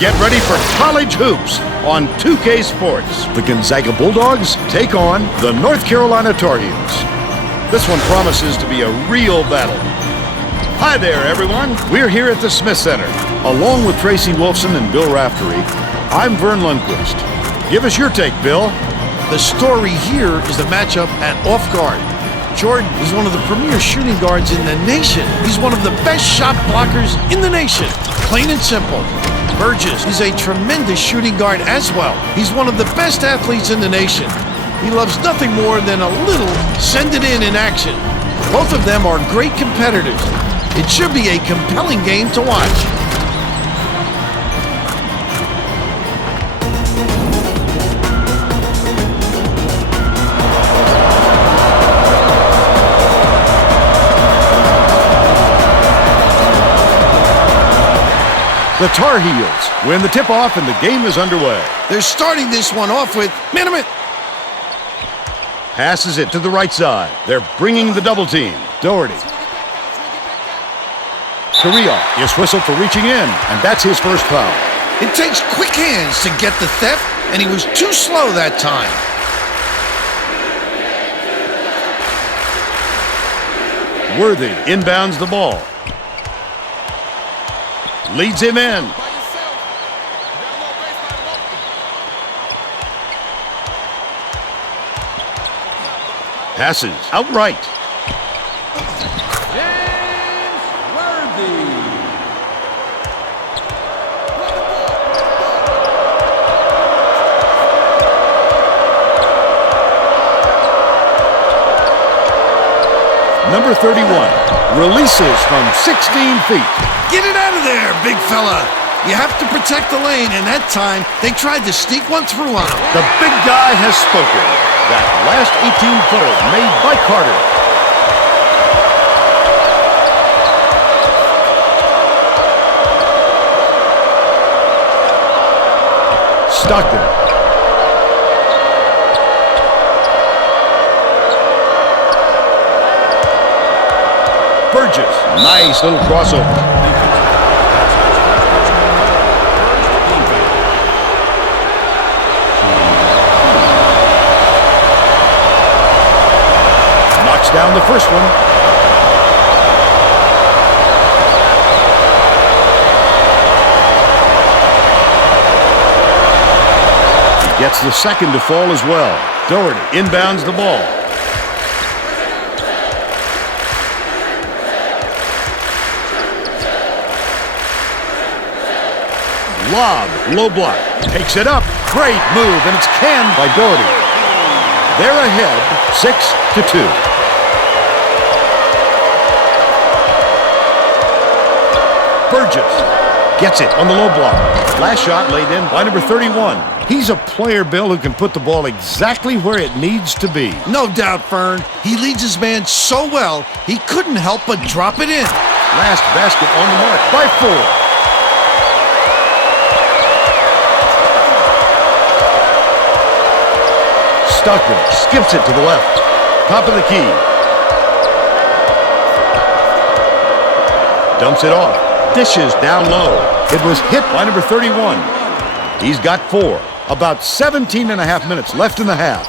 Get ready for college hoops on 2K Sports. The Gonzaga Bulldogs take on the North Carolina Tar Heels. This one promises to be a real battle. Hi there, everyone. We're here at the Smith Center. Along with Tracy Wolfson and Bill Raftery, I'm Vern Lundquist. Give us your take, Bill. The story here is the matchup at off guard. Jordan is one of the premier shooting guards in the nation. He's one of the best shot blockers in the nation. Plain and simple. Burgess is a tremendous shooting guard as well. He's one of the best athletes in the nation. He loves nothing more than a little send it in action. Both of them are great competitors. It should be a compelling game to watch. The Tar Heels win the tip-off and the game is underway. They're starting this one off with minute. Passes it to the right side. They're bringing the double team. Doherty. Carrillo is whistled for reaching in, and that's his first foul. It takes quick hands to get the theft, and he was too slow that time. Worthy inbounds the ball. Leads him in. Passes outright. Number 31 releases from 16 feet. Get it out of there, big fella. You have to protect the lane, and that time they tried to sneak one through on him. The big guy has spoken. That last 18-footer made by Carter. Stockton. Burgess. Nice little crossover. Knocks down the first one. He gets the second to fall as well. Doherty inbounds the ball. Lob, low block, takes it up. Great move, and it's canned by Doherty. They're ahead, 6-2. Burgess gets it on the low block. Last shot laid in by number 31. He's a player, Bill, who can put the ball exactly where it needs to be. No doubt, Fern. He leads his man so well, he couldn't help but drop it in. Last basket on the mark by 4. Stockton skips it to the left. Top of the key. Dumps it off. Dishes down low. It was hit by number 31. He's got 4. About 17 and a half minutes left in the half.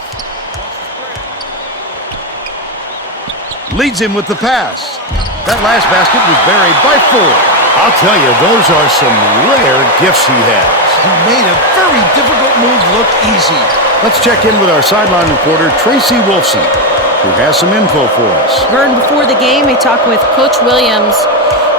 Leads him with the pass. That last basket was buried by 4. I'll tell you, those are some rare gifts he has. He made a very difficult move look easy. Let's check in with our sideline reporter, Tracy Wolfson, who has some info for us. Vern, before the game, I talked with Coach Williams.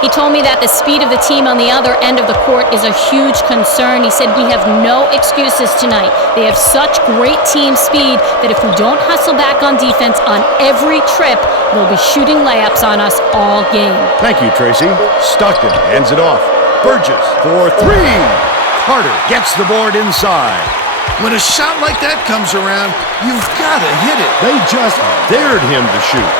He told me that the speed of the team on the other end of the court is a huge concern. He said we have no excuses tonight. They have such great team speed that if we don't hustle back on defense on every trip, they'll be shooting layups on us all game. Thank you, Tracy. Stockton hands it off. Burgess for 3. Carter gets the board inside. When a shot like that comes around, you've got to hit it. They just dared him to shoot.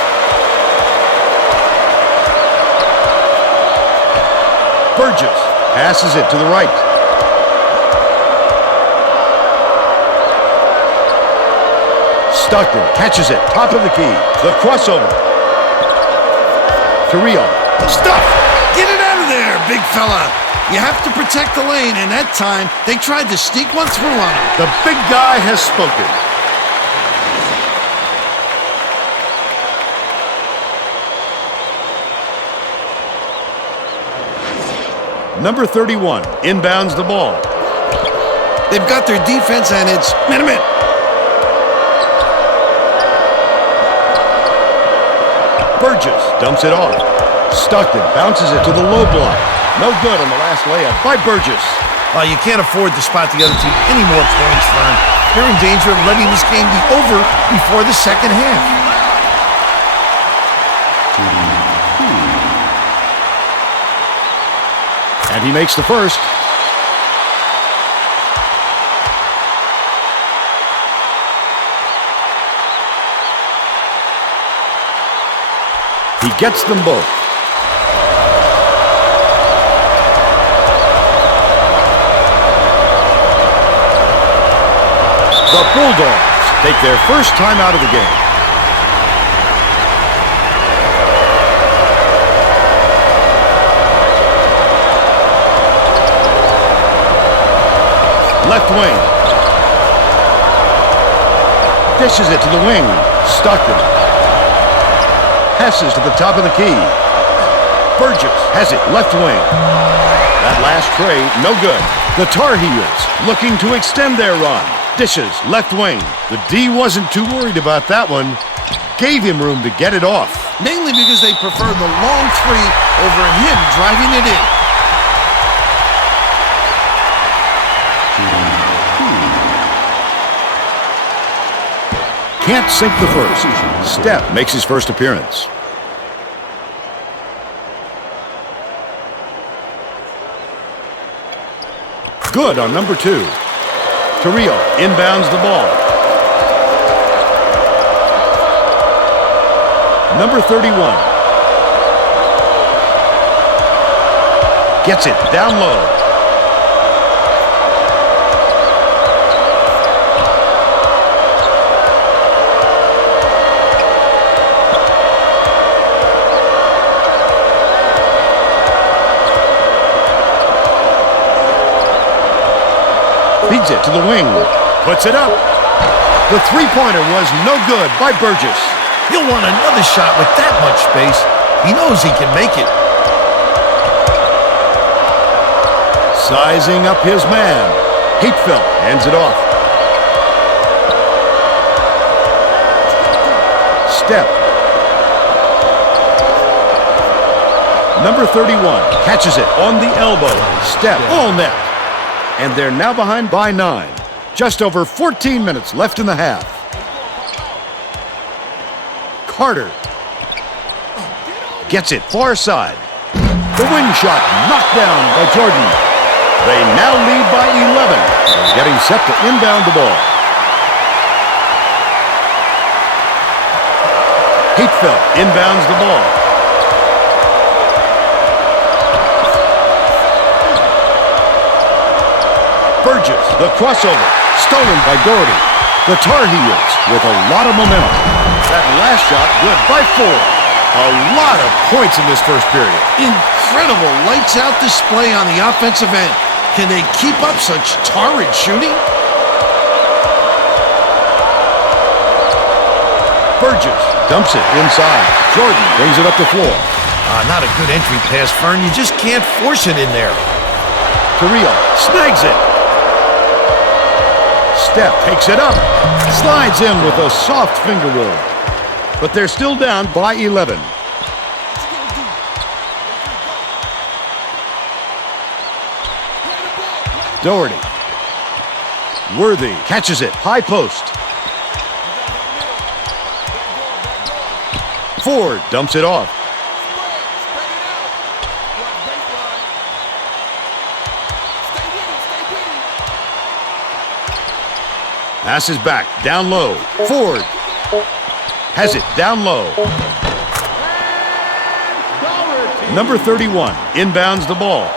Burgess passes it to the right. Stockton catches it, top of the key. The crossover. Carrillo. Stuff! Get it out of there, big fella. You have to protect the lane, and that time, they tried to sneak one through on him. The big guy has spoken. Number 31 inbounds the ball. They've got their defense, and it's minute. Burgess dumps it off. Stockton bounces it to the low block. No good on the last layup by Burgess. You can't afford to spot the other team any more points, Fern. They're in danger of letting this game be over before the second half. And he makes the first. He gets them both. The Bulldogs take their first time out of the game. Left wing. Dishes it to the wing. Stockton. Passes to the top of the key. Burgess has it left wing. That last tray, no good. The Tar Heels looking to extend their run. Dishes left wing. The D wasn't too worried about that one. Gave him room to get it off. Mainly because they preferred the long three over him driving it in. Can't sink the first. Step makes his first appearance. Good on number 2. Carrillo inbounds the ball. Number 31. Gets it down low. Feeds it to the wing. Puts it up. The three-pointer was no good by Burgess. He'll want another shot with that much space. He knows he can make it. Sizing up his man. Hatefeld hands it off. Step. Number 31 catches it on the elbow. Step. All net. And they're now behind by 9. Just over 14 minutes left in the half. Carter gets it far side. The wing shot knocked down by Jordan. They now lead by 11. Getting set to inbound the ball. Hatefeld inbounds the ball. Burgess, the crossover, stolen by Doherty. The Tar Heels with a lot of momentum. That last shot good by 4. A lot of points in this first period. Incredible lights-out display on the offensive end. Can they keep up such torrid shooting? Burgess dumps it inside. Jordan brings it up the floor. Not a good entry pass, Fern. You just can't force it in there. Carrillo snags it. Step takes it up. Slides in with a soft finger roll. But they're still down by 11. Doherty. Worthy catches it. High post. Ford dumps it off. Passes back, down low. Ford has it down low. Number 31 inbounds the ball.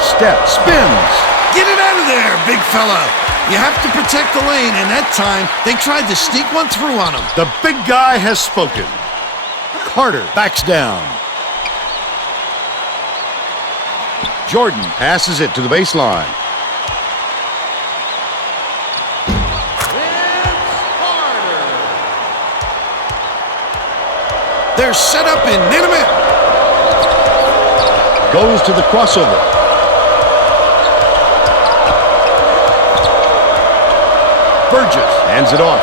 Step spins. Get it out out of there, big fella. You have to protect the lane, and that time, they tried to sneak one through on him. The big guy has spoken. Carter backs down. Jordan passes it to the baseline. They're set up in near the middle. Goes to the crossover. Burgess hands it off.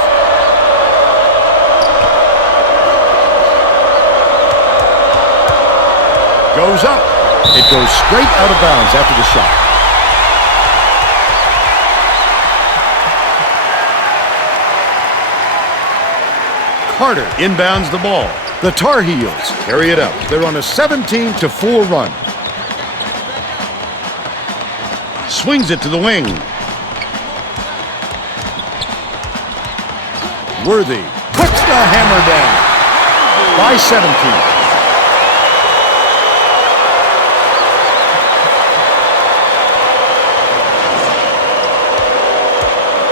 Goes up. It goes straight out of bounds after the shot. Carter inbounds the ball. The Tar Heels carry it up. They're on a 17-4 run. Swings it to the wing. Worthy puts the hammer down. By 17.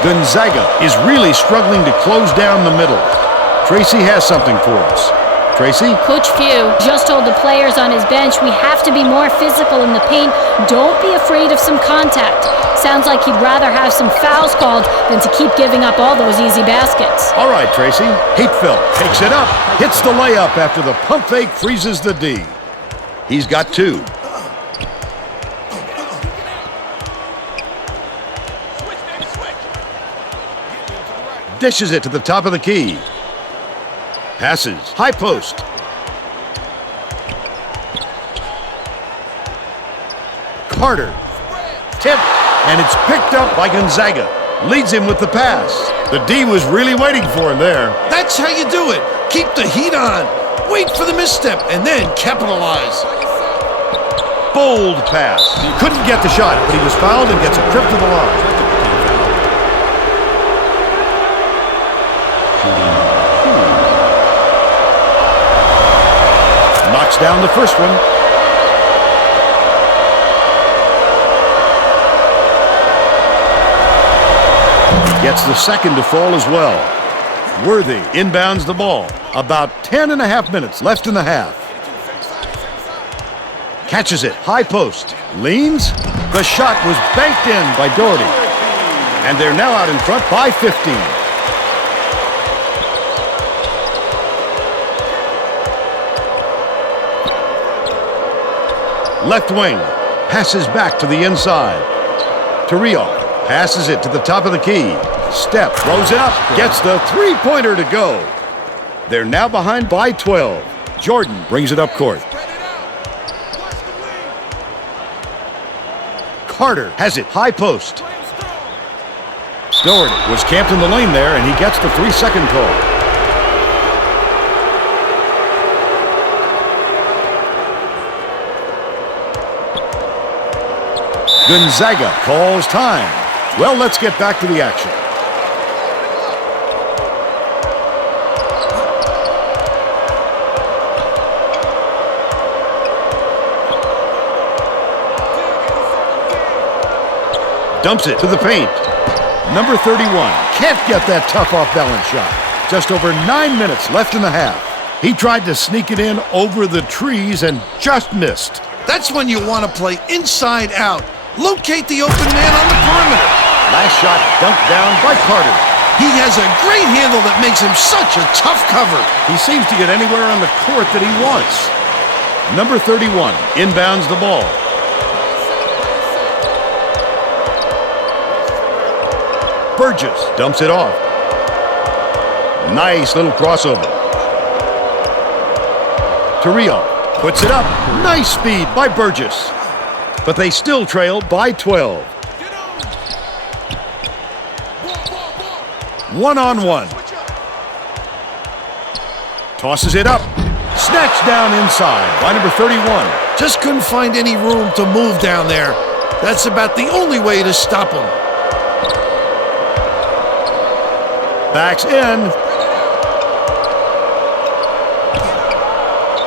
Gonzaga is really struggling to close down the middle. Tracy has something for us. Tracy? Coach Few just told the players on his bench we have to be more physical in the paint. Don't be afraid of some contact. Sounds like he'd rather have some fouls called than to keep giving up all those easy baskets. All right, Tracy. Heatfeld takes it up, hits the layup after the pump fake freezes the D. He's got two. Dishes it to the top of the key. Passes. High post. Carter. Tip. And it's picked up by Gonzaga. Leads him with the pass. The D was really waiting for him there. That's how you do it. Keep the heat on. Wait for the misstep and then capitalize. Bold pass. He couldn't get the shot, but he was fouled and gets a trip to the line. Knocks down the first one. Gets the second to fall as well. Worthy inbounds the ball. About 10.5 minutes left in the half. Catches it. High post. Leans. The shot was banked in by Doherty. And they're now out in front by 15. Left wing, passes back to the inside. Tariel passes it to the top of the key. Step, throws it up, gets the three-pointer to go. They're now behind by 12. Jordan brings it up court. Carter has it, high post. Doherty was camped in the lane there, and he gets the 3-second call. Gonzaga calls time. Well, let's get back to the action. Dumps it to the paint. Number 31 can't get that tough off-balance shot. Just over 9 minutes left in the half. He tried to sneak it in over the trees and just missed. That's when you want to play inside out. Locate the open man on the perimeter. Last shot dunked down by Carter. He has a great handle that makes him such a tough cover. He seems to get anywhere on the court that he wants. Number 31 inbounds the ball. Burgess dumps it off. Nice little crossover. Tariel puts it up. Nice speed by Burgess. But they still trail by 12. One-on-one. Tosses it up. Snatched down inside by number 31. Just couldn't find any room to move down there. That's about the only way to stop him. Backs in.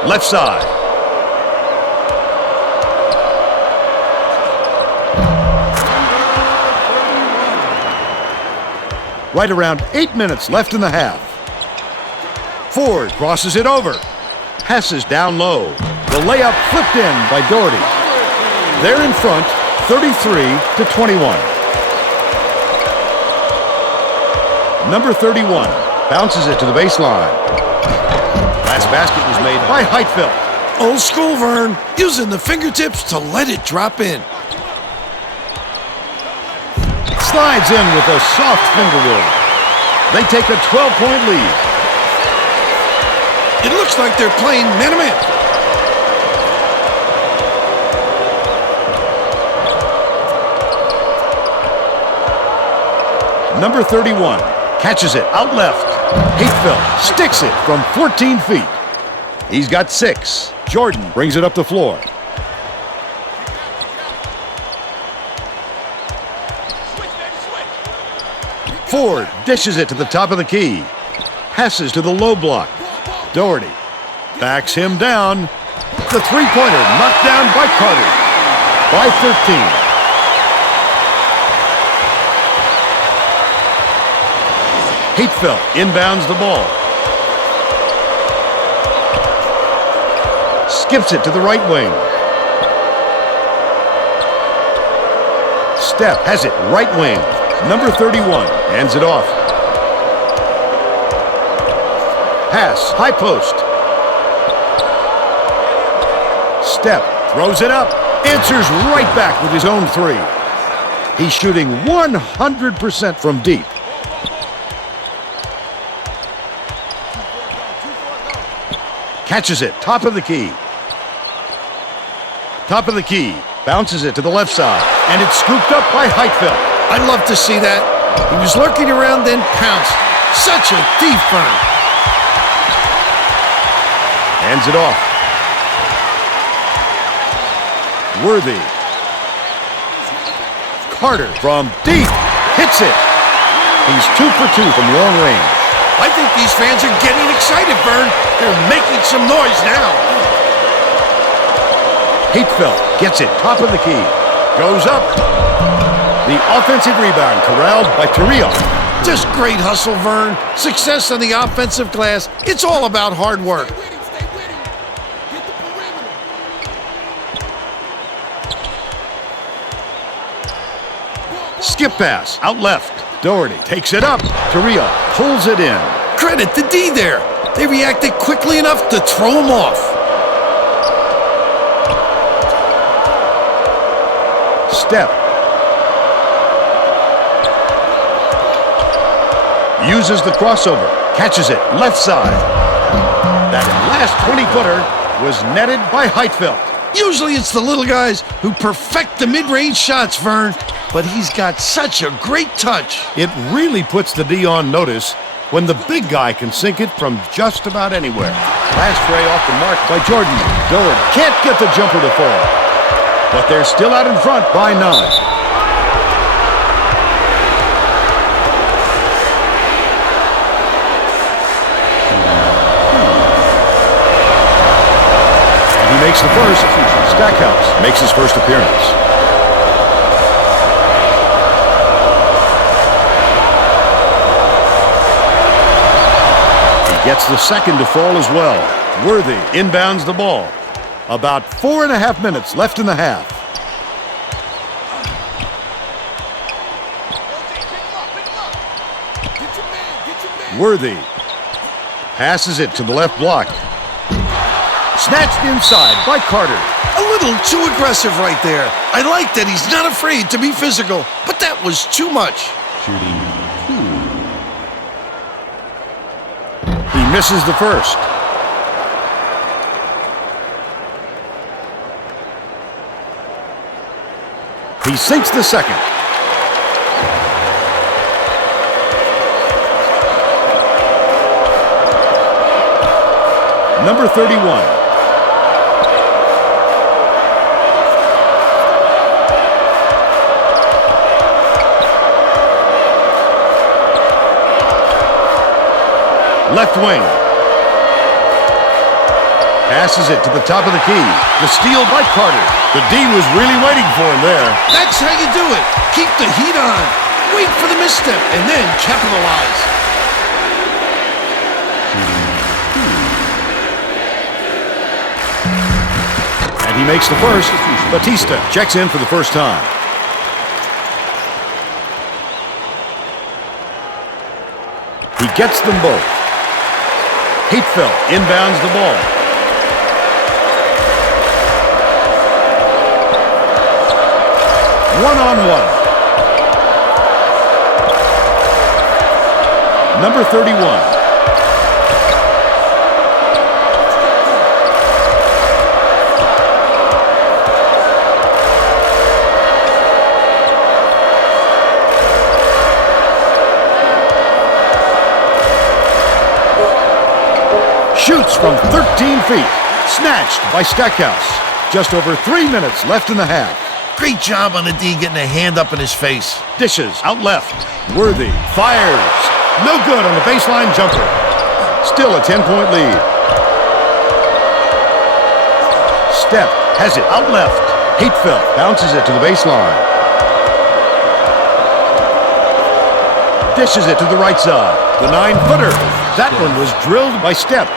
Left side. Right around 8 minutes left in the half. Ford crosses it over. Passes down low. The layup flipped in by Doherty. They're in front, 33-21. Number 31 bounces it to the baseline. Last basket was made by Heitfeld. Old school, Vern, using the fingertips to let it drop in. Slides in with a soft finger roll. They take a 12-point lead. It looks like they're playing man-to-man. Number 31 catches it out left. Heitfeld sticks it from 14 feet. He's got 6. Jordan brings it up the floor. Ford dishes it to the top of the key. Passes to the low block. Doherty backs him down. The three-pointer knocked down by Carter. By 13. Heitfeld inbounds the ball. Skips it to the right wing. Steph has it right wing. Number 31 hands it off. Pass, high post. Steph throws it up. Answers right back with his own 3. He's shooting 100% from deep. Catches it, top of the key. Top of the key. Bounces it to the left side. And it's scooped up by Heitfeld. I'd love to see that. He was lurking around, then pounced. Such a thief, Vern. Hands it off. Worthy. Carter from deep. Hits it. He's 2 for 2 from long range. I think these fans are getting excited, Vern. They're making some noise now. Heitfeld gets it, top of the key. Goes up. The offensive rebound corralled by Torrio. Just great hustle, Vern. Success on the offensive glass. It's all about hard work. Skip pass, out left. Doherty takes it up. Torrio pulls it in. Credit to D there. They reacted quickly enough to throw him off. Step. Uses the crossover. Catches it, left side. That last 20-footer was netted by Heitfeld. Usually it's the little guys who perfect the mid-range shots, Vern. But he's got such a great touch. It really puts the D on notice when the big guy can sink it from just about anywhere. Last tray off the mark by Jordan. Doherty can't get the jumper to fall. But they're still out in front by 9. He makes the first. Stackhouse makes his first appearance. Gets the second to fall as well. Worthy inbounds the ball. About 4.5 minutes left in the half. Worthy passes it to the left block. Snatched inside by Carter. A little too aggressive right there. I like that he's not afraid to be physical, but that was too much. Shooting 2. He misses the first. He sinks the second. Number 31. Left wing. Passes it to the top of the key. The steal by Carter. The D was really waiting for him there. That's how you do it. Keep the heat on. Wait for the misstep and then capitalize. And he makes the first. Batista checks in for the first time. He gets them both. Hatefeld inbounds the ball. One-on-one. Number 31. Shoots from 13 feet. Snatched by Stackhouse. Just over 3 minutes left in the half. Great job on the D getting a hand up in his face. Dishes out left. Worthy fires. No good on the baseline jumper. Still a 10-point lead. Steph has it out left. Hatefeld bounces it to the baseline. Dishes it to the right side. The 9-footer. That one was drilled by Steph.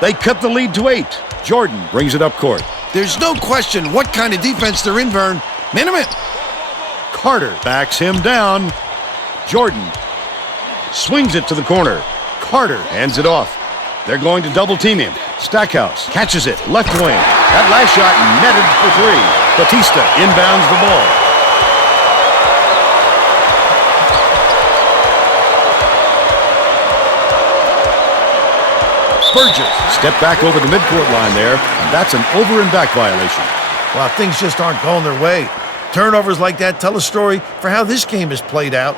They cut the lead to 8. Jordan brings it up court. There's no question what kind of defense they're in, Vern. Man-to-man. Carter backs him down. Jordan swings it to the corner. Carter hands it off. They're going to double team him. Stackhouse catches it, left wing. That last shot netted for 3. Batista inbounds the ball. Burgess step back over the midcourt line there. That's an over and back violation. Well, things just aren't going their way. Turnovers like that tell a story for how this game is played out.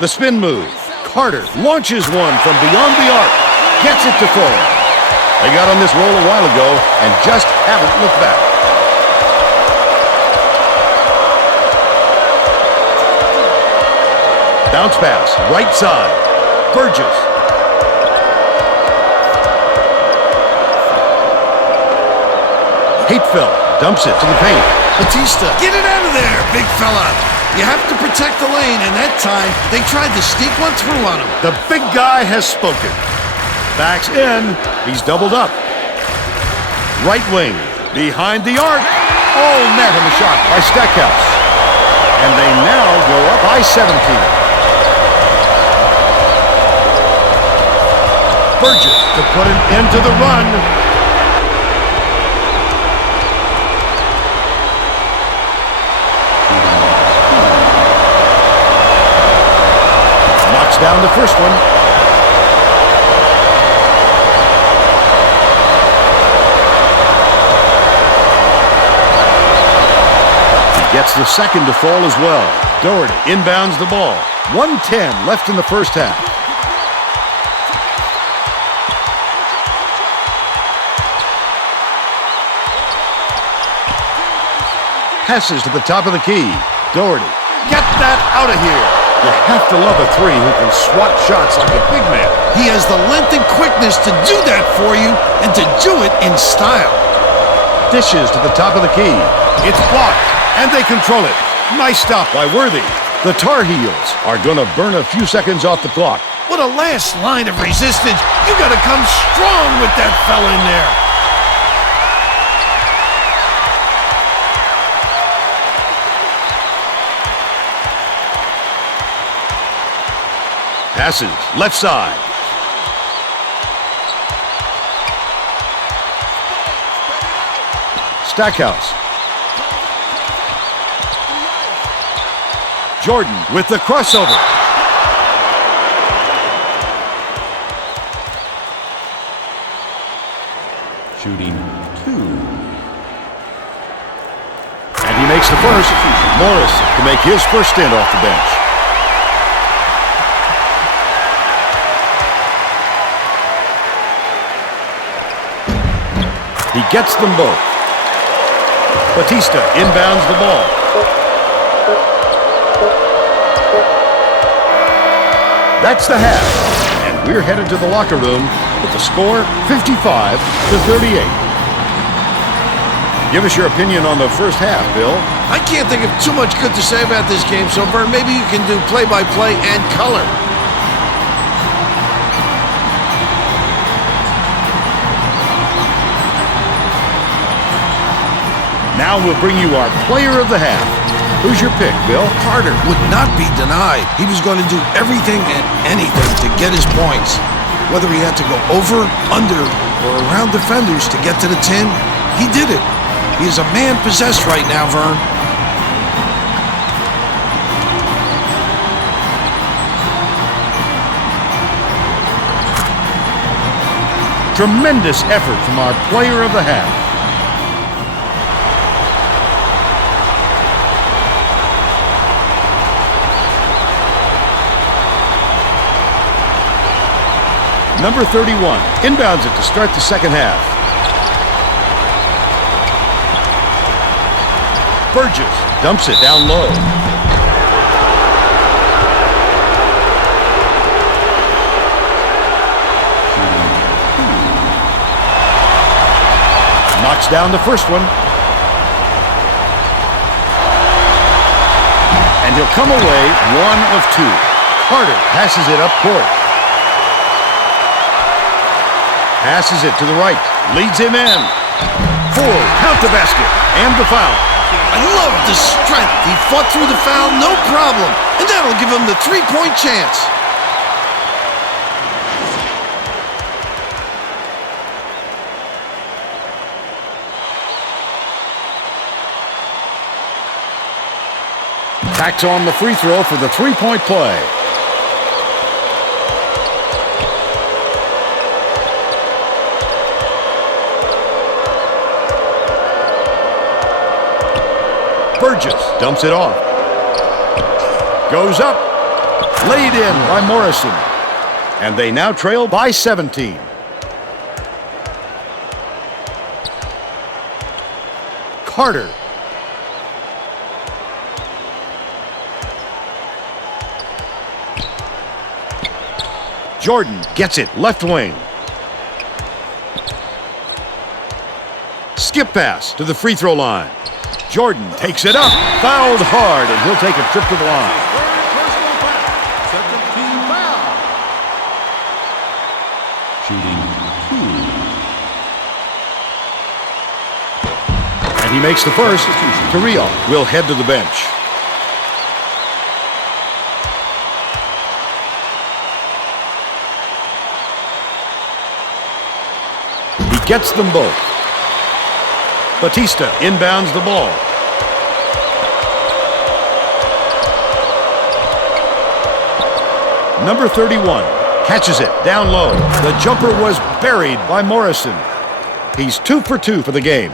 The spin move. Carter launches one from beyond the arc. Gets it to fall. They got on this roll a while ago and just haven't looked back. Bounce pass, right side. Burgess. Hatefeld dumps it to the paint. Batista, get it out of there, big fella. You have to protect the lane, and that time they tried to sneak one through on him. The big guy has spoken. Backs in. He's doubled up. Right wing. Behind the arc. All net on the shot by Stackhouse. And they now go up by 17. Burgess to put an end to the run. Knocks down the first one. He gets the second to fall as well. Doherty inbounds the ball. 1:10 left in the first half. Passes to the top of the key. Doherty, get that out of here. You have to love a 3 who can swat shots like a big man. He has the length and quickness to do that for you and to do it in style. Dishes to the top of the key. It's blocked, and they control it. Nice stop by Worthy. The Tar Heels are going to burn a few seconds off the clock. What a last line of resistance. You got to come strong with that fella in there. Passes, left side. Stackhouse. Jordan with the crossover. Shooting 2. And he makes the first. Morris to make his first stint off the bench. He gets them both. Batista inbounds the ball. That's the half. And we're headed to the locker room with the score 55-38. Give us your opinion on the first half, Bill. I can't think of too much good to say about this game, so Vern, maybe you can do play-by-play and color. Now we'll bring you our player of the half. Who's your pick, Bill? Carter would not be denied. He was going to do everything and anything to get his points. Whether he had to go over, under, or around defenders to get to the 10, he did it. He is a man possessed right now, Vern. Tremendous effort from our player of the half. Number 31 inbounds it to start the second half. Burgess dumps it down low. Knocks down the first one. And he'll come away 1 of 2. Carter passes it up court. Passes it to the right. Leads him in. Ford, count the basket. And the foul. I love the strength. He fought through the foul, no problem. And that'll give him the three-point chance. Tacks on the free throw for the three-point play. Burgess dumps it off. Goes up. Laid in by Morrison. And they now trail by 17. Carter. Jordan gets it left wing. Skip pass to the free throw line. Jordan takes it up, fouled hard, and he'll take a trip to the line. Shooting 2. And he makes the first. Carrillo will head to the bench. He gets them both. Batista inbounds the ball. Number 31 catches it down low. The jumper was buried by Morrison. He's 2 for 2 for the game.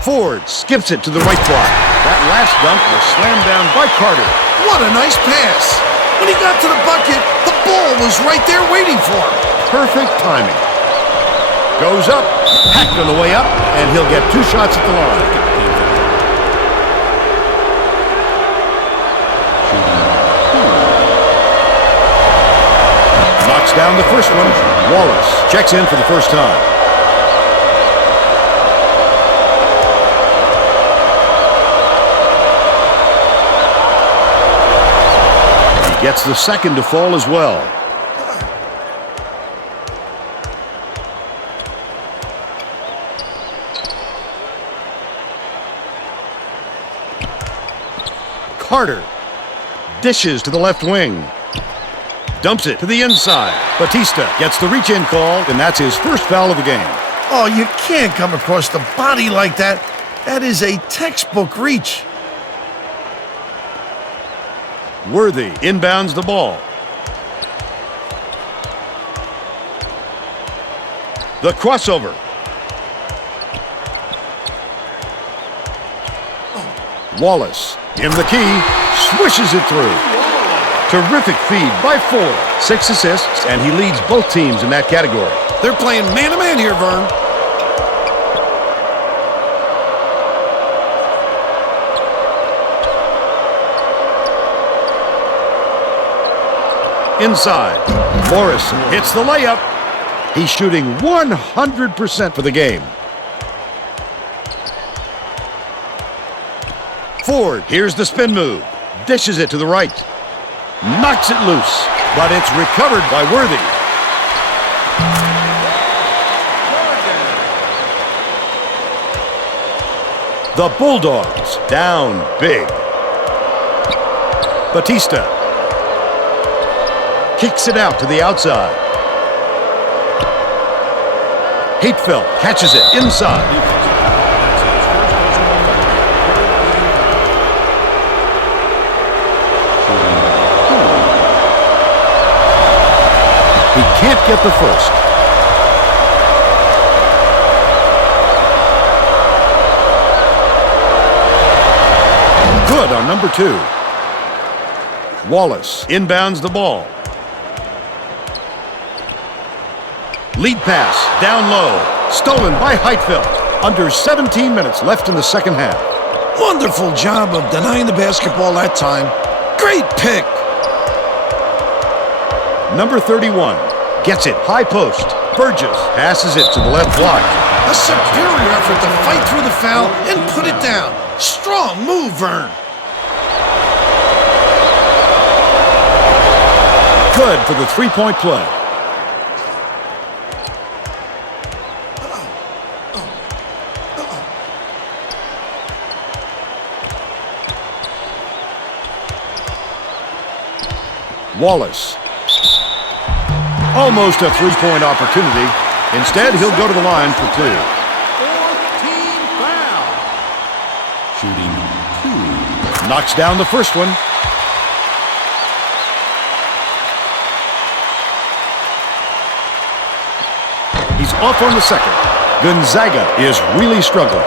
Ford skips it to the right block. That last dunk was slammed down by Carter. What a nice pass. When he got to the bucket, the ball was right there waiting for him. Perfect timing. Goes up, hacked on the way up, and he'll get 2 shots at the line. Knocks down the first one. Wallace checks in for the first time. He gets the second to fall as well. Carter dishes to the left wing. Dumps it to the inside. Batista gets the reach-in call, and that's his first foul of the game. Oh, you can't come across the body like that. That is a textbook reach. Worthy inbounds the ball. The crossover. Wallace in the key, swishes it through. Terrific feed by Ford. 6 assists, and he leads both teams in that category. They're playing man-to-man here, Vern. Inside. Morrison hits the layup. He's shooting 100% for the game. Ford, here's the spin move. Dishes it to the right. Knocks it loose, but it's recovered by Worthy. The Bulldogs down big. Batista kicks it out to the outside. Hatefeld catches it inside. He can't get the first. Good on number 2. Wallace inbounds the ball. Lead pass down low. Stolen by Heitfeld. Under 17 minutes left in the second half. Wonderful job of denying the basketball that time. Great pick. Number 31 gets it high post. Burgess passes it to the left block. A superior effort to fight through the foul and put it down. Strong move, Vern. Good for the three-point play. Wallace. Almost a three-point opportunity. Instead, he'll go to the line for 2. 14 foul. Shooting 2. Knocks down the first one. He's off on the second. Gonzaga is really struggling.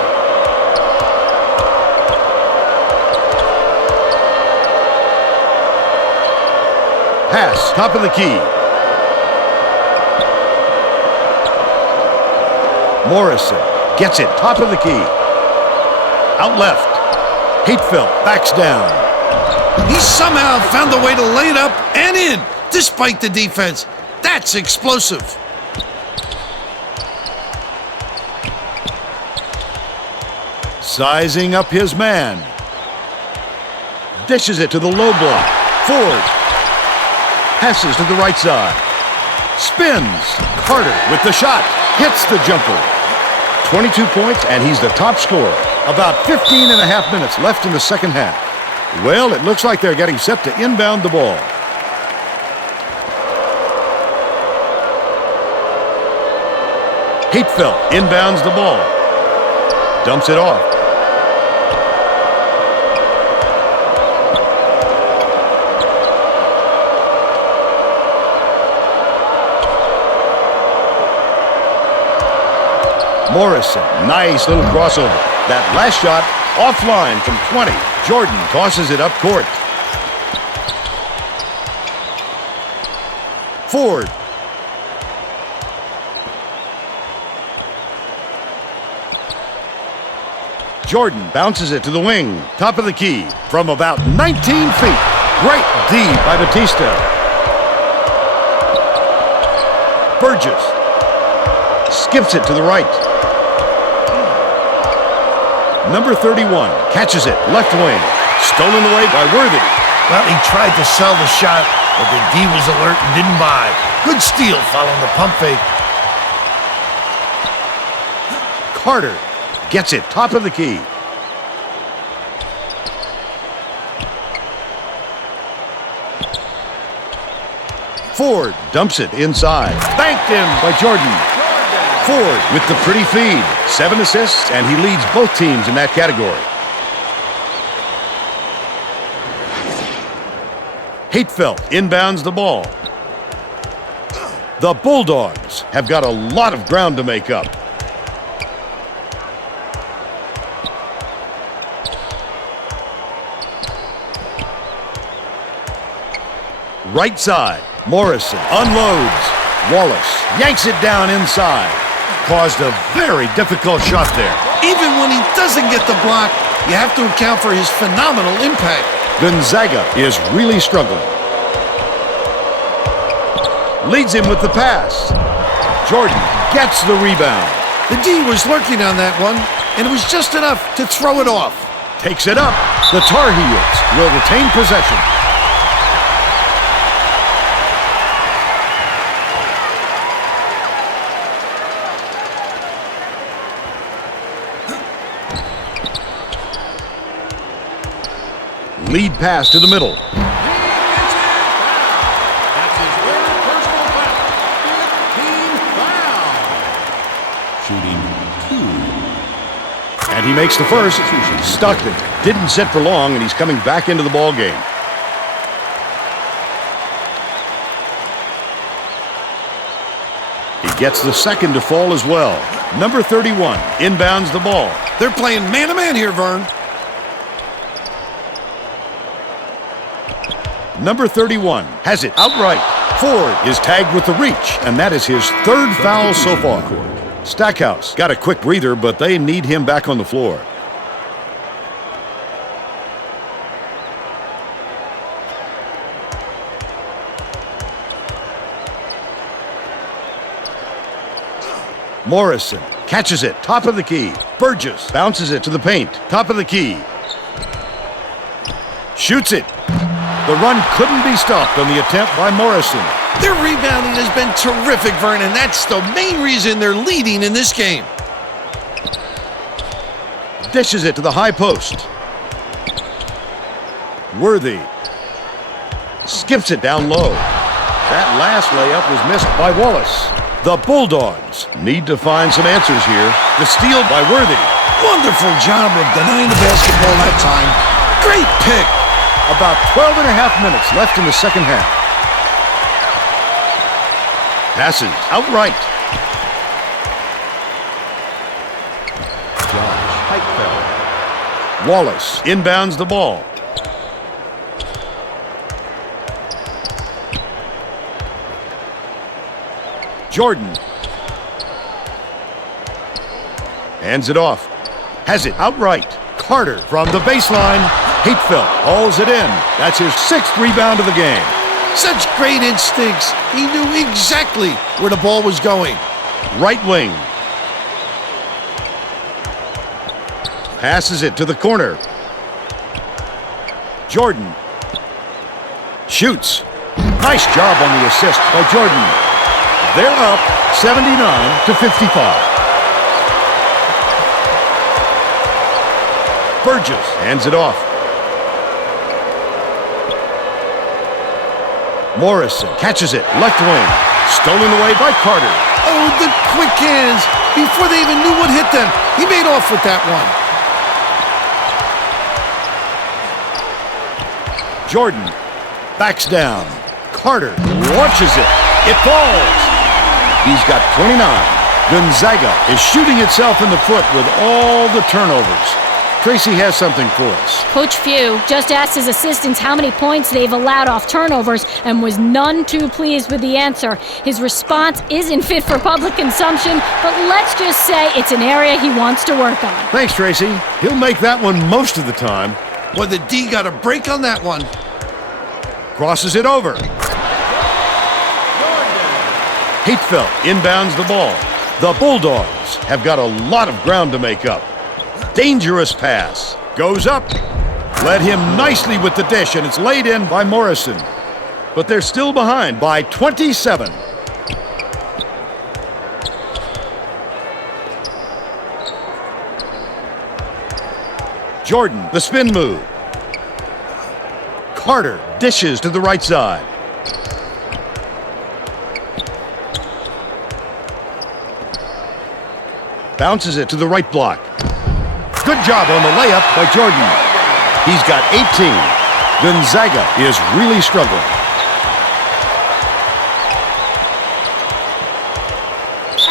Pass, top of the key. Morrison gets it, top of the key. Out left. Hatefeld backs down. He somehow found a way to lay it up and in, despite the defense. That's explosive. Sizing up his man. Dishes it to the low block. Ford. Passes to the right side. Spins. Carter with the shot. Hits the jumper. 22 points, and he's the top scorer. About 15 and a half minutes left in the second half. Well, it looks like they're getting set to inbound the ball. Hatefeld inbounds the ball. Dumps it off. Morrison, nice little crossover. That last shot offline from 20. Jordan tosses it up court. Ford. Jordan bounces it to the wing. Top of the key from about 19 feet. Great D by Batista. Burgess skips it to the right. Number 31 catches it, left wing. Stolen away by Worthy. Well, he tried to sell the shot, but the D was alert and didn't buy. Good steal following the pump fake. Carter gets it, top of the key. Ford dumps it inside. Banked in by Jordan. Ford with the pretty feed. 7 assists, and he leads both teams in that category. Hatefeld inbounds the ball. The Bulldogs have got a lot of ground to make up. Right side, Morrison unloads. Wallace yanks it down inside. Caused a very difficult shot there. Even when he doesn't get the block, you have to account for his phenomenal impact. Gonzaga is really struggling. leads him with the pass. Jordan gets the rebound. The D was lurking on that one, and it was just enough to throw it off. Takes it up. The Tar Heels will retain possession. Lead pass to the middle. That's his third personal foul. 15 foul. Shooting 2. And he makes the first. Stockton didn't sit for long, and he's coming back into the ball game. He gets the second to fall as well. Number 31 inbounds the ball. They're playing man-to-man here, Vern. Number 31 has it outright. Ford is tagged with the reach, and that is his third foul so far. Stackhouse got a quick breather, but they need him back on the floor. Morrison catches it, top of the key. Burgess bounces it to the paint, top of the key. Shoots it. The run couldn't be stopped on the attempt by Morrison. Their rebounding has been terrific, Vern, and that's the main reason they're leading in this game. Dishes it to the high post. Worthy skips it down low. That last layup was missed by Wallace. The Bulldogs need to find some answers here. The steal by Worthy. Wonderful job of denying the basketball that time. Great pick. About 12 and a half minutes left in the second half. Passes outright. Wallace inbounds the ball. Jordan hands it off. Has it outright. Carter from the baseline. Hatefeld hauls it in. That's his 6th rebound of the game. Such great instincts. He knew exactly where the ball was going. Right wing. Passes it to the corner. Jordan shoots. Nice job on the assist by Jordan. They're up 79-55. Burgess hands it off. Morrison catches it, left wing. Stolen away by Carter. Oh, the quick hands. Before they even knew what hit them, he made off with that one. Jordan backs down. Carter launches it. It falls. He's got 29. Gonzaga is shooting itself in the foot with all the turnovers. Tracy has something for us. Coach Few just asked his assistants how many points they've allowed off turnovers and was none too pleased with the answer. His response isn't fit for public consumption, but let's just say it's an area he wants to work on. Thanks, Tracy. He'll make that one most of the time. Well, the D got a break on that one. Crosses it over. Hatefeld inbounds the ball. The Bulldogs have got a lot of ground to make up. Dangerous pass. Goes up. Led him nicely with the dish, and it's laid in by Morrison. But they're still behind by 27. Jordan, the spin move. Carter dishes to the right side. Bounces it to the right block. Good job on the layup by Jordan. He's got 18. Gonzaga is really struggling.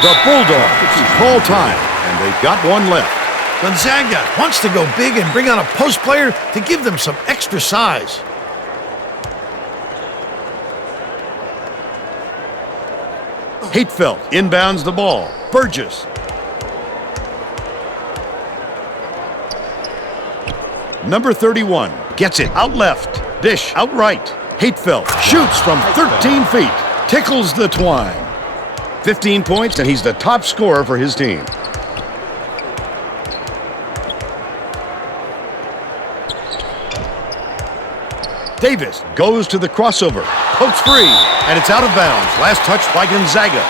The Bulldogs call time, and they've got one left. Gonzaga wants to go big and bring on a post player to give them some extra size. Hatefeld inbounds the ball. Burgess. Number 31 gets it out left. Dish out right. Hatefeld shoots from 13 feet. tickles the twine. 15 points, and he's the top scorer for his team. Davis goes to the crossover, pokes free, and it's out of bounds. Last touch by Gonzaga.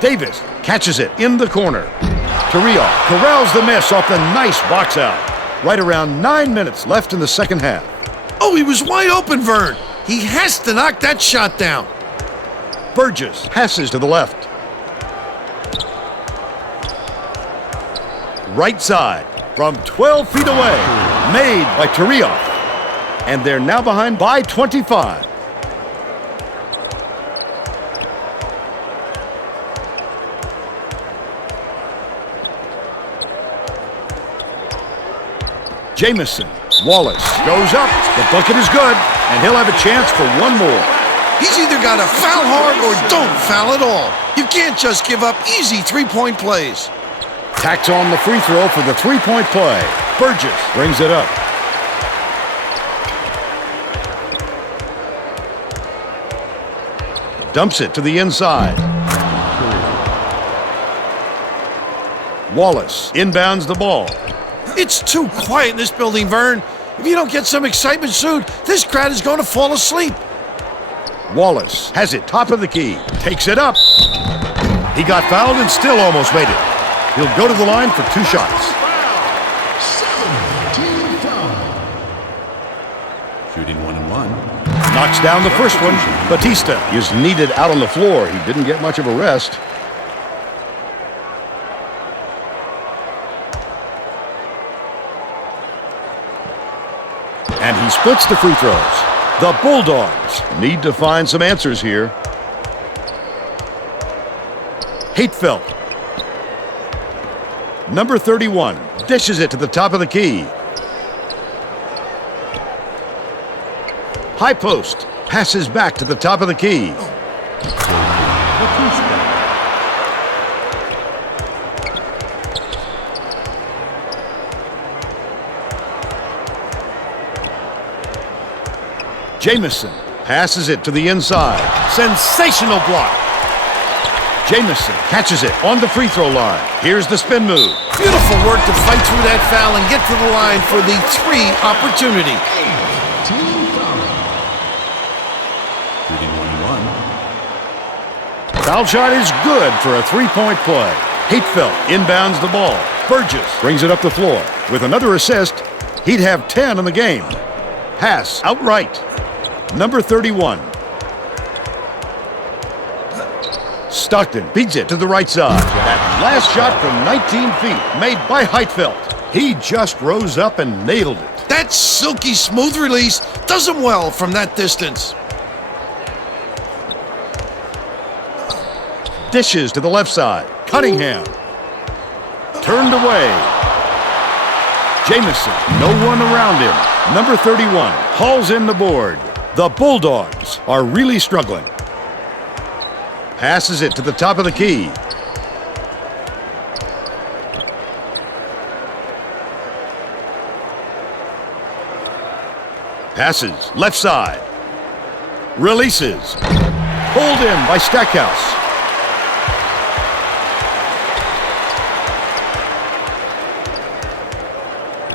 Davis catches it in the corner. Torrio corrals the miss off the nice box out. Right around 9 minutes left in the second half. Oh, he was wide open, Vern. He has to knock that shot down. Burgess passes to the left. Right side from 12 feet away. Made by Torrio. And they're now behind by 25. Jamison. Wallace goes up. The bucket is good, and he'll have a chance for one more. He's either got to foul hard or don't foul at all. You can't just give up easy three-point plays. Tacks on the free throw for the three-point play. Burgess brings it up. Dumps it to the inside. Wallace inbounds the ball. It's too quiet in this building, Vern. If you don't get some excitement soon, this crowd is going to fall asleep. Wallace has it top of the key. Takes it up. He got fouled and still almost made it. He'll go to the line for 2 shots. Shooting 1 and 1. Knocks down the first one. Batista is needed out on the floor. He didn't get much of a rest. And he splits the free throws. The Bulldogs need to find some answers here. Hatefelt. Number 31 dishes it to the top of the key. High post passes back to the top of the key. Jamison passes it to the inside. Sensational block. Jamison catches it on the free throw line. Here's the spin move. Beautiful work to fight through that foul and get to the line for the 3 opportunity. Shooting 1 and 1. Foul shot is good for a 3-point play. Hatefelt inbounds the ball. Burgess brings it up the floor. With another assist, he'd have 10 in the game. Pass outright. Number 31. Stockton beats it to the right side. That last shot from 19 feet made by Hatefelt. He just rose up and nailed it. That silky smooth release does him well from that distance. Dishes to the left side. Cunningham. Turned away. Jamison, no one around him. Number 31 hauls in the board. The Bulldogs are really struggling. Passes it to the top of the key. Passes left side. Releases. Pulled in by Stackhouse.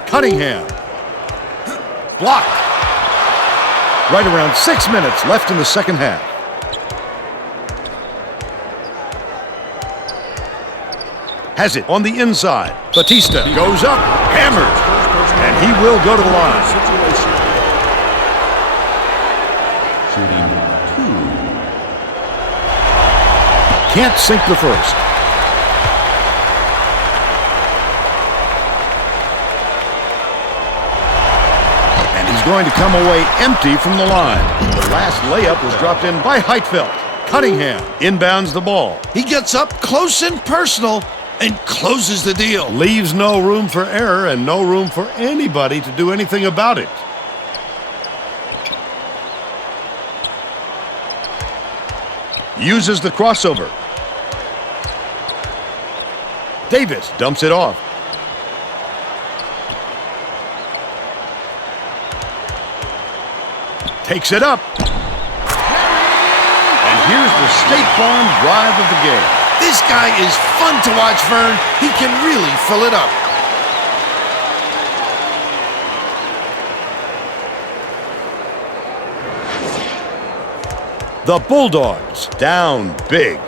Cunningham. Blocked. Right around 6 minutes left in the second half. Has it on the inside. Batista goes up, hammered, and he will go to the line. Shooting 2. Can't sink the first. And he's going to come away empty from the line. The last layup was dropped in by Hatefelt. Cunningham inbounds the ball. He gets up close and personal and closes the deal. Leaves no room for error and no room for anybody to do anything about it. Uses the crossover. Davis dumps it off. Takes it up. And here's the State Farm drive of the game. This guy is fun to watch, Vern. He can really fill it up. The Bulldogs down big.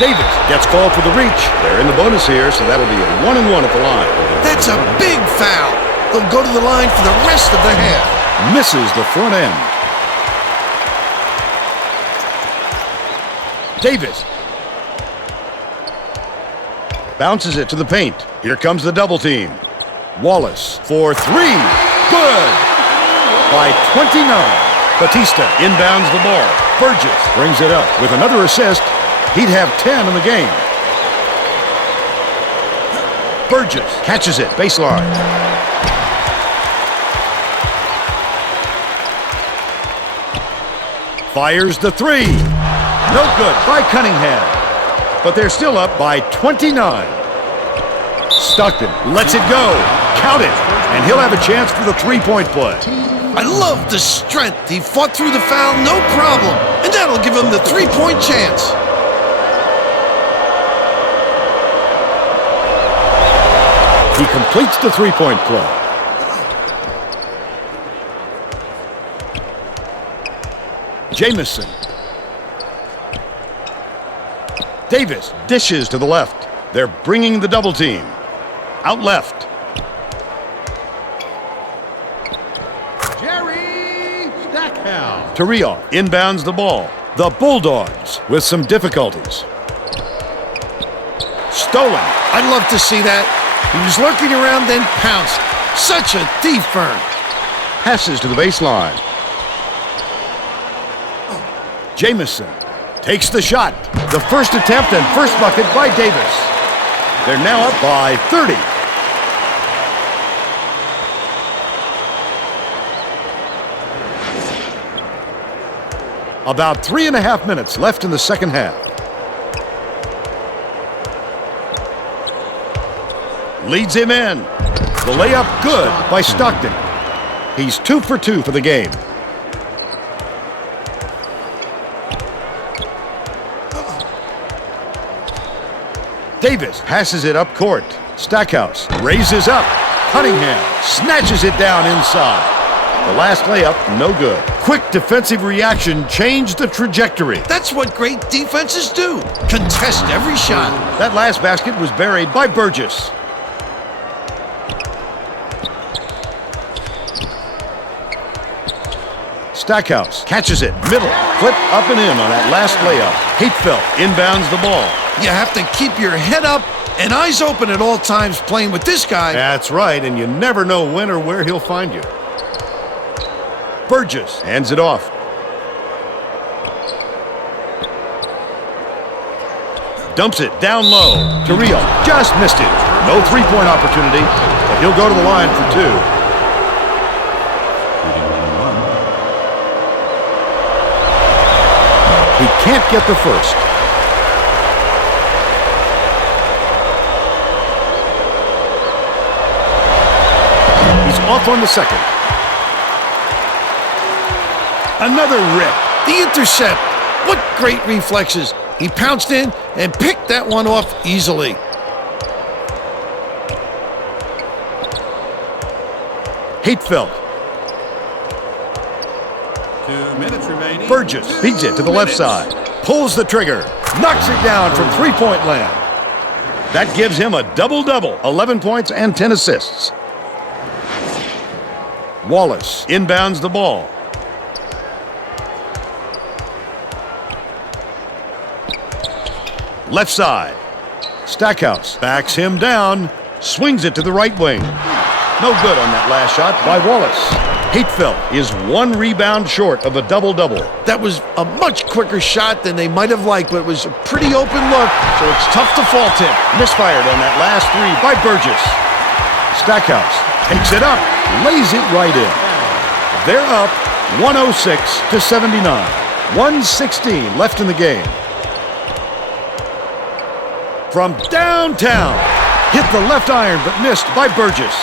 Davis gets called for the reach. They're in the bonus here, so that'll be a 1-and-1 at the line. That's a big foul. They'll go to the line for the rest of the half. Misses the front end. Davis bounces it to the paint. Here comes the double team. Wallace for three. Good. By 29. Batista inbounds the ball. Burgess brings it up with another assist. He'd have 10 in the game. Burgess catches it, baseline. Fires the three. No good by Cunningham. But they're still up by 29. Stockton lets it go. Count it. And he'll have a chance for the three-point play. I love the strength. He fought through the foul, no problem. And that'll give him the three-point chance. He completes the three-point play. Jamison. Davis dishes to the left. They're bringing the double team. Out left. Jerry Stackhouse. Torrio inbounds the ball. The Bulldogs with some difficulties. Stolen. I'd love to see that. He was lurking around, then pounced. Such a thief, Vern. Passes to the baseline. Jamison takes the shot. The first attempt and first bucket by Davis. They're now up by 30. About 3.5 minutes left in the second half. Leads him in. The layup good by Stockton. He's 2 for 2 for the game. Davis passes it up court. Stackhouse raises up. Cunningham snatches it down inside. The last layup, no good. Quick defensive reaction changed the trajectory. That's what great defenses do. Contest every shot. That last basket was buried by Burgess. Stackhouse catches it, middle, flip up and in on that last layup. Hatefeld inbounds the ball. You have to keep your head up and eyes open at all times playing with this guy. That's right, and you never know when or where he'll find you. Burgess hands it off. Dumps it down low. Torrio just missed it. No three-point opportunity, but he'll go to the line for two. He can't get the first. He's off on the second. Another rip. The intercept. What great reflexes. He pounced in and picked that one off easily. Hatefeld. 2 minutes remaining. Burgess feeds it to the left side. Pulls the trigger. Knocks it down from three-point land. That gives him a double-double. 11 points and 10 assists. Wallace inbounds the ball. Left side. Stackhouse backs him down. Swings it to the right wing. No good on that last shot by Wallace. Hatefeld is 1 rebound short of a double-double. That was a much quicker shot than they might have liked, but it was a pretty open look, so it's tough to fault him. Misfired on that last three by Burgess. Stackhouse takes it up. lays it right in. They're up 106-79. 1:16 left in the game. From downtown, hit the left iron but missed by Burgess.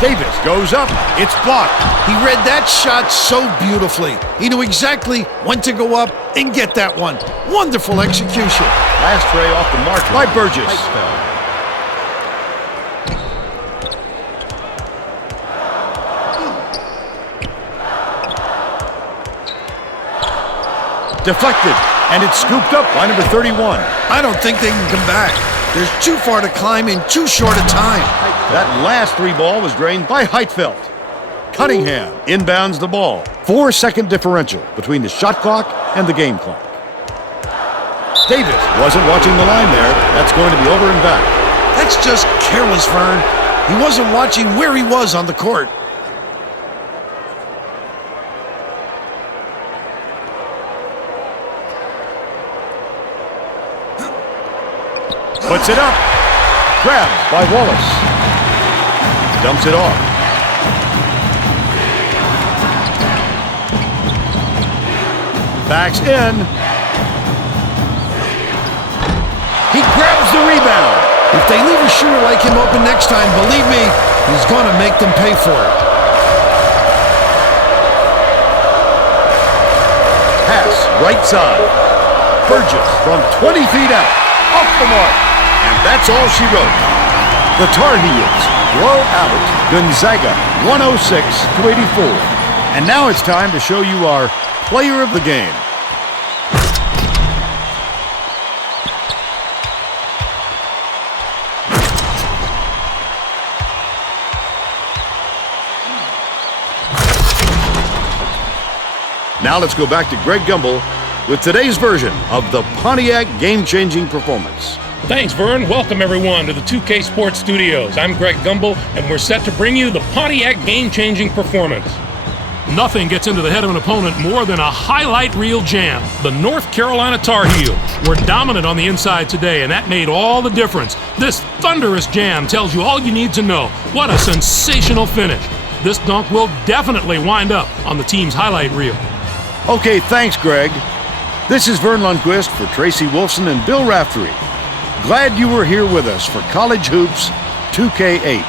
Davis goes up, it's blocked. He read that shot so beautifully. He knew exactly when to go up and get that one. Wonderful execution. Last tray off the mark by Burgess. Deflected, and it's scooped up by number 31. I don't think they can come back. There's too far to climb in too short a time. That last three ball was drained by Heitfeld. Cunningham inbounds the ball. 4-second differential between the shot clock and the game clock. Davis wasn't watching the line there. That's going to be over and back. That's just careless, Vern. He wasn't watching where he was on the court. Puts it up. Grabbed by Wallace. Dumps it off. Backs in. He grabs the rebound. If they leave a shooter like him open next time, believe me, he's going to make them pay for it. Pass right side. Burgess from 20 feet out. Off the mark. And that's all she wrote. The Tar Heels blow out Gonzaga 106-84. And now it's time to show you our player of the game. Now let's go back to Greg Gumbel with today's version of the Pontiac game-changing performance. Thanks, Vern. Welcome, everyone, to the 2K Sports Studios. I'm Greg Gumbel, and we're set to bring you the Pontiac game-changing performance. Nothing gets into the head of an opponent more than a highlight reel jam. The North Carolina Tar Heels were dominant on the inside today, and that made all the difference. This thunderous jam tells you all you need to know. What a sensational finish. This dunk will definitely wind up on the team's highlight reel. Okay, thanks, Greg. This is Vern Lundquist for Tracy Wolfson and Bill Raftery. Glad you were here with us for College Hoops 2K8.